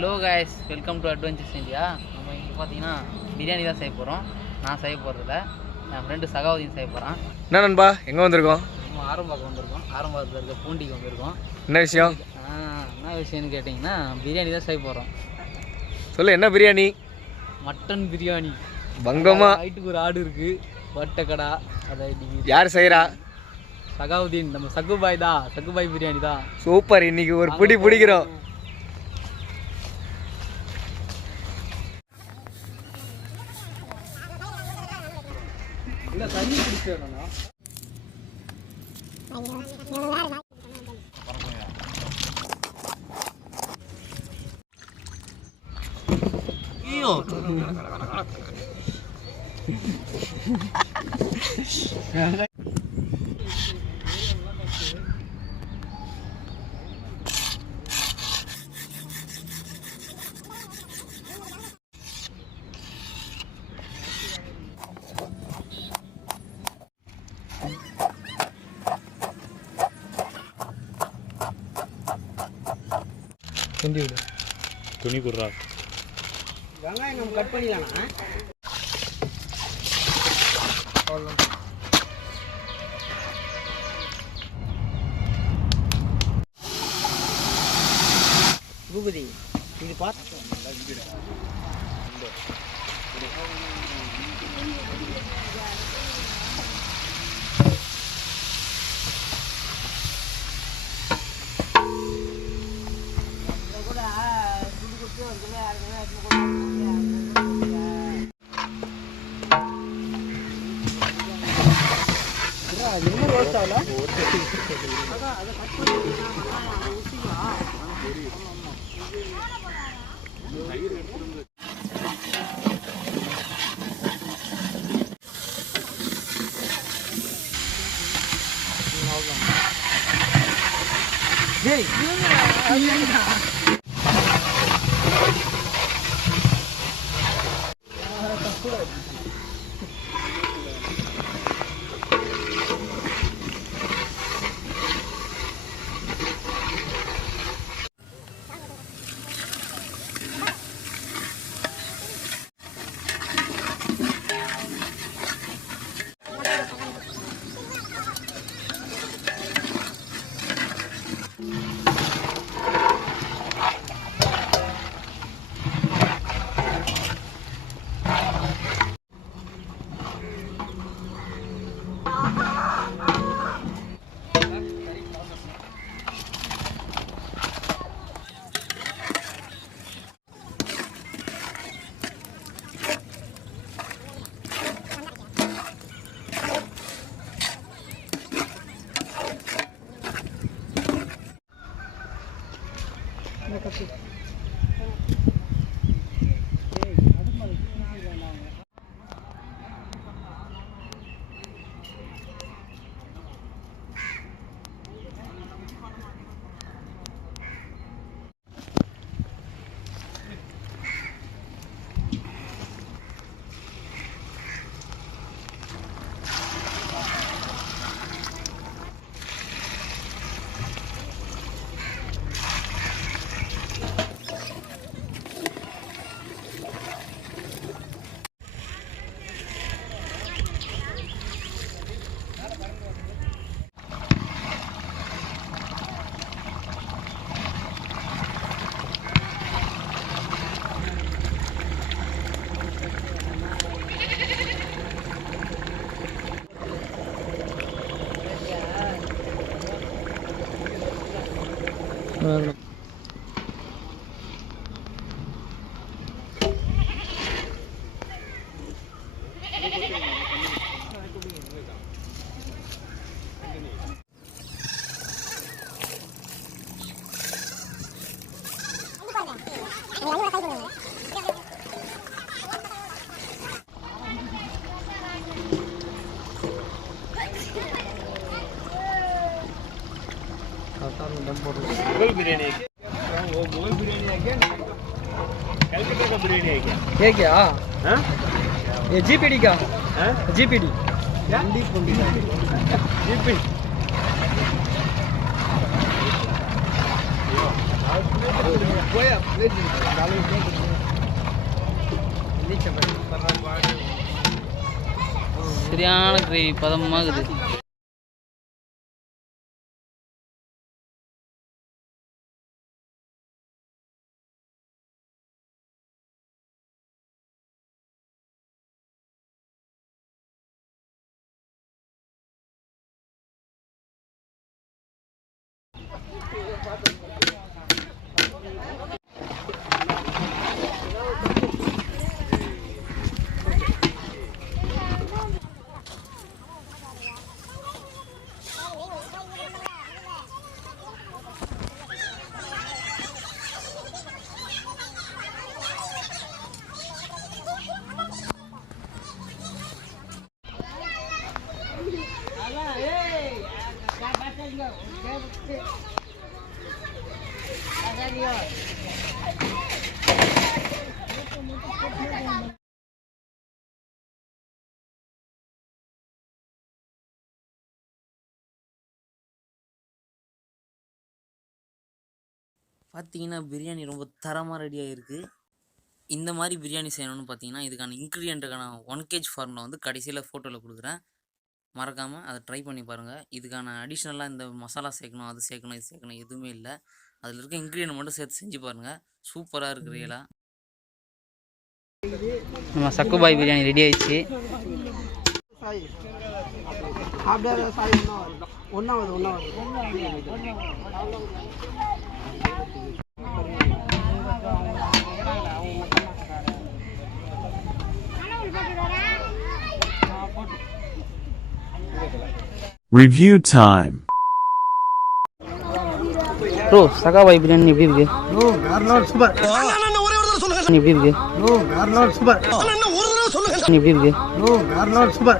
Hello guys, welcome to Adventures India. நம்ம இங்க பாத்தீங்கன்னா பிரியாணி தான் செய்ய போறோம். நான் செய்ய போறது இல்ல. என் ஃப்ரெண்ட் சகாவுதீன் செய்ய போறான். என்ன நண்பா எங்க வந்திருக்கோம்? நம்ம ஆரம்பாக்கு வந்திருக்கோம். ஆரம்பாத்துல இருக்க பூண்டிக்கு வந்திருக்கோம். என்ன விஷயம்? என்ன விஷயம்னு கேட்டிங்கன்னா பிரியாணி தான் செய்ய போறோம். சொல்லு என்ன பிரியாணி? மட்டன் பிரியாணி. பங்கமா ஹைட்டுக்கு ஒரு ஆடு இருக்கு. வட்டக்கடா. அத யார் செய்றா? சகாவுதீன் நம்ம சக்கு பாய் தான். சக்கு பாய் பிரியாணி தான். சூப்பர், இன்னைக்கு ஒரு புடி புடிக்கிறோம். இல்ல தண்ணி குடிச்சேனா? ஐயோ துணி குடுறா. வெங்காயம் நம்ம கட் பண்ணிடலாம்னா பூபதி இது பார்த்து मुगल बिरयानी है क्या? वो मुगल बिरयानी है क्या? कलकत्ता का बिरयानी है क्या? ये क्या? हाँ? ये जीपीडी का? हाँ? जीपीडी क्या? जीपीडी சரியான கிரேவி பதமாகுது. பார்த்தீங்கன்னா பிரியாணி ரொம்ப தரமாக ரெடியாக இருக்குது. இந்த மாதிரி பிரியாணி செய்யணும்னு பார்த்தீங்கன்னா இதுக்கான இன்க்ரீடியண்ட்டுக்கான 1 kg ஃபார்முலா வந்து கடைசியில் ஃபோட்டோவில் கொடுக்குறேன். மறக்காமல் அதை ட்ரை பண்ணி பாருங்கள். இதுக்கான அடிஷ்னலாக இந்த மசாலா சேர்க்கணும், அது சேர்க்கணும், இது சேர்க்கணும் எதுவுமே இல்லை. அதில் இருக்க இன்க்ரீடியன்ட் மட்டும் சேர்த்து செஞ்சு பாருங்கள். சூப்பராக இருக்குது ரியலாக. நம்ம சக்கு பாய் பிரியாணி ரெடி ஆயிடுச்சு. Review time. ப்ரோ சக்கா பாய் பிரியாணி எப்படி இருக்கு? சூப்பர். எப்படி இருக்கு? சூப்பர். எப்படி இருக்கு? சூப்பர்.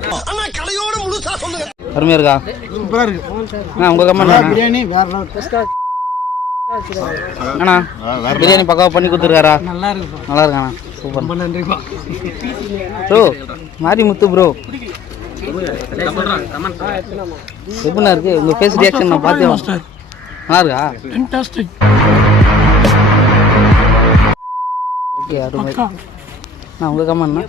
அருமையா இருக்கா? சூப்பரா இருக்கு. உங்க கமெண்ட் பிரியாணி வேற லெவல். அண்ணா பிரியாணி பக்காவா பண்ணி கொடுத்துருக்காரா? நல்லா இருக்கு. நல்லா இருக்காண்ணா. சூப்பர். ரொம்ப நன்றிப்பா. ப்ரோ மாரி முத்து ப்ரோ எப்படிண்ணா இருக்கு உங்க ஃபேஸ் ரியாக்ஷன்? நான் பார்த்தேன். நல்லா இருக்கா? ஃபேண்டாஸ்டிக். ஓகே அருமை. நான் உங்க கமெண்ட்ண்ணா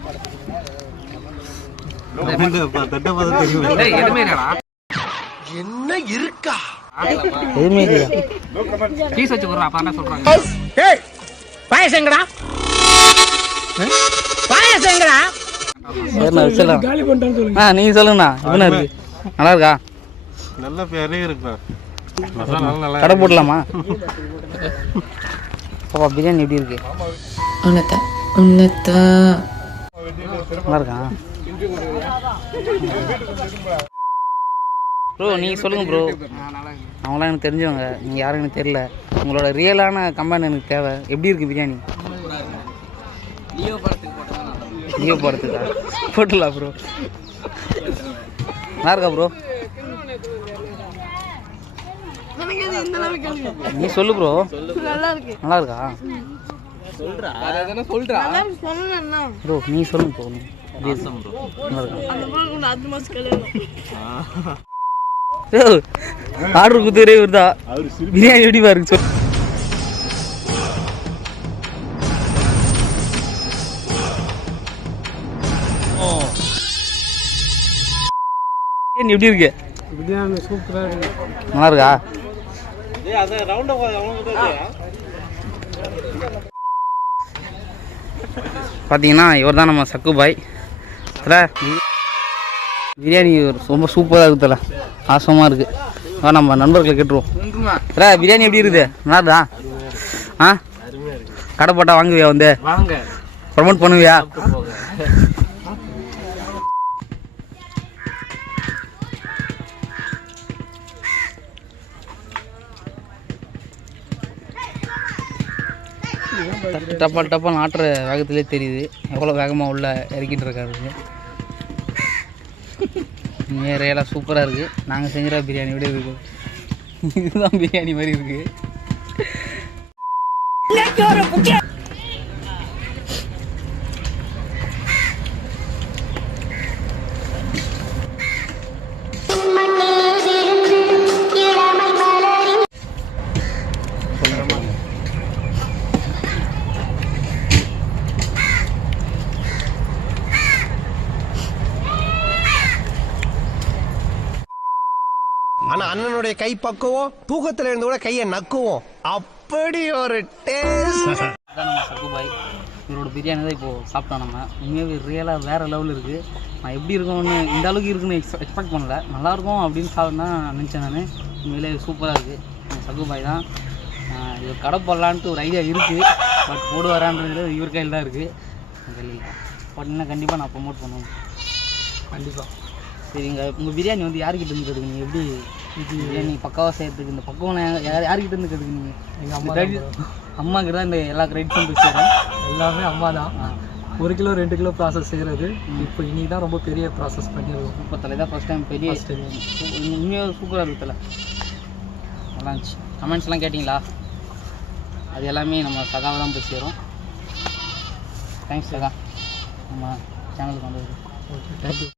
என்ன இருக்கா? எதுவுமே இல்லையா? பீஸ் வச்சு போடுறா அப்பா என்ன சொல்றாங்க? ஏய் பாயசங்கடா. பாயசங்கடா. சரிண்ணா வச்சிடலாம். நீங்க சொல்லுங்கண்ணா எப்படிண்ணா இருக்கு? நல்லா இருக்கா? நல்ல பேரே இருக்குண்ணா. மசாலா நல்லா கடை போடலாமா? பாப்பா பிரியாணி எப்படி இருக்கு? நல்லா இருக்கா ப்ரோ? நீங்கள் சொல்லுங்கள் ப்ரோ. அவங்களாம் எனக்கு தெரிஞ்சவங்க, நீங்கள் யாரும் எனக்கு தெரியல. உங்களோட ரியலான கமெண்ட் எனக்கு தேவை. எப்படி இருக்குது பிரியாணி? லியோ படத்துக்கா போட்டுலாம் ப்ரோ. நல்லா இருக்கா ப்ரோ? நீ சொல்லு ப்ரோ. நல்லா இருக்கா ப்ரோ? நீ சொல்லுங்க ப்ரோ. ஆர்டர் குத்துறே வருதா? பிரியாணி எப்படி பாருங்க சொல்லு. எப்படி இருக்கு பிரியாணி? சூப்பரா இருக்கு. நல்லா இருக்கா? பார்த்தீங்கன்னா இவர் தான் நம்ம சக்கு பாய். பிரியாணி ரொம்ப சூப்பராக இருக்குதுல, ஆசமாக இருக்குது. நம்ம நண்பர்களை கேட்டுருவோம். பிரியாணி எப்படி இருக்குது? நல்லாதா? கடை போட்டால் வாங்குவியா? வந்து ப்ரமோட் பண்ணுவியா? டப்பால் டப்பால் ஆட்டுற வேகத்திலே தெரியுது எவ்வளோ வேகமாக உள்ள இறக்கிட்டு இருக்காரு. ரியலாக சூப்பராக இருக்குது. நாங்கள் செஞ்சுற பிரியாணி விட இருக்குது. இதுதான் பிரியாணி மாதிரி இருக்குது. நம்மளுடைய கை பக்குவோம் தூக்கத்துல இருந்து கூட கையை நக்குவோம் அப்படி ஒரு டேஸ்ட். அதான் நம்ம சக்கு பாய் இவரோட பிரியாணி தான் இப்போது சாப்பிட்டோம். நம்ம உண்மையாகவே ரியலாக வேறு லெவலில் இருக்குது. நான் எப்படி இருக்கும்னு இந்த அளவுக்கு இருக்குன்னு எக்ஸ்பெக்ட் பண்ணல. நல்லாயிருக்கும் அப்படின்னு தான் நினச்சேன் நான். உண்மையிலே சூப்பராக இருக்குது. சக்கு பாய் தான் இது கடை போடலான்ட்டு ஒரு ஐடியா இருக்குது. பட் போடுவாரான்றது இவர் கையில் தான் இருக்குது, கையில். பட் இன்னும் கண்டிப்பாக நான் ப்ரொமோட் பண்ணுவேன் கண்டிப்பாக. சரிங்க, உங்கள் பிரியாணி வந்து யார்கிட்ட இருந்து கற்றுக்குனீங்க? எப்படி பிரியாணி பக்காவாக செய்கிறதுக்கு இந்த பக்கம் யார்கிட்ட இருந்து கற்றுக்குனீங்க? எங்கள் அம்மாவுக்கு தான் இந்த எல்லா கிரெடிட்ஸும் போய் சேரும். எல்லாமே அம்மா தான். 1 கிலோ 2 கிலோ ப்ராசஸ் செய்கிறது இப்போ இனி தான் ரொம்ப பெரிய ப்ராசஸ் பண்ணிடுவோம். இப்போ தலை தான் ஃபஸ்ட் டைம் பெரிய உண்மையாக சூப்பராக இருக்குது தலை. நல்லா இருந்துச்சு. கமெண்ட்ஸ்லாம் கேட்டிங்களா? அது எல்லாமே நம்ம சகாவை தான் போய் சேரும். தேங்க்ஸ் சகா நம்ம சேனலுக்கு வந்தது. Okay, thank you.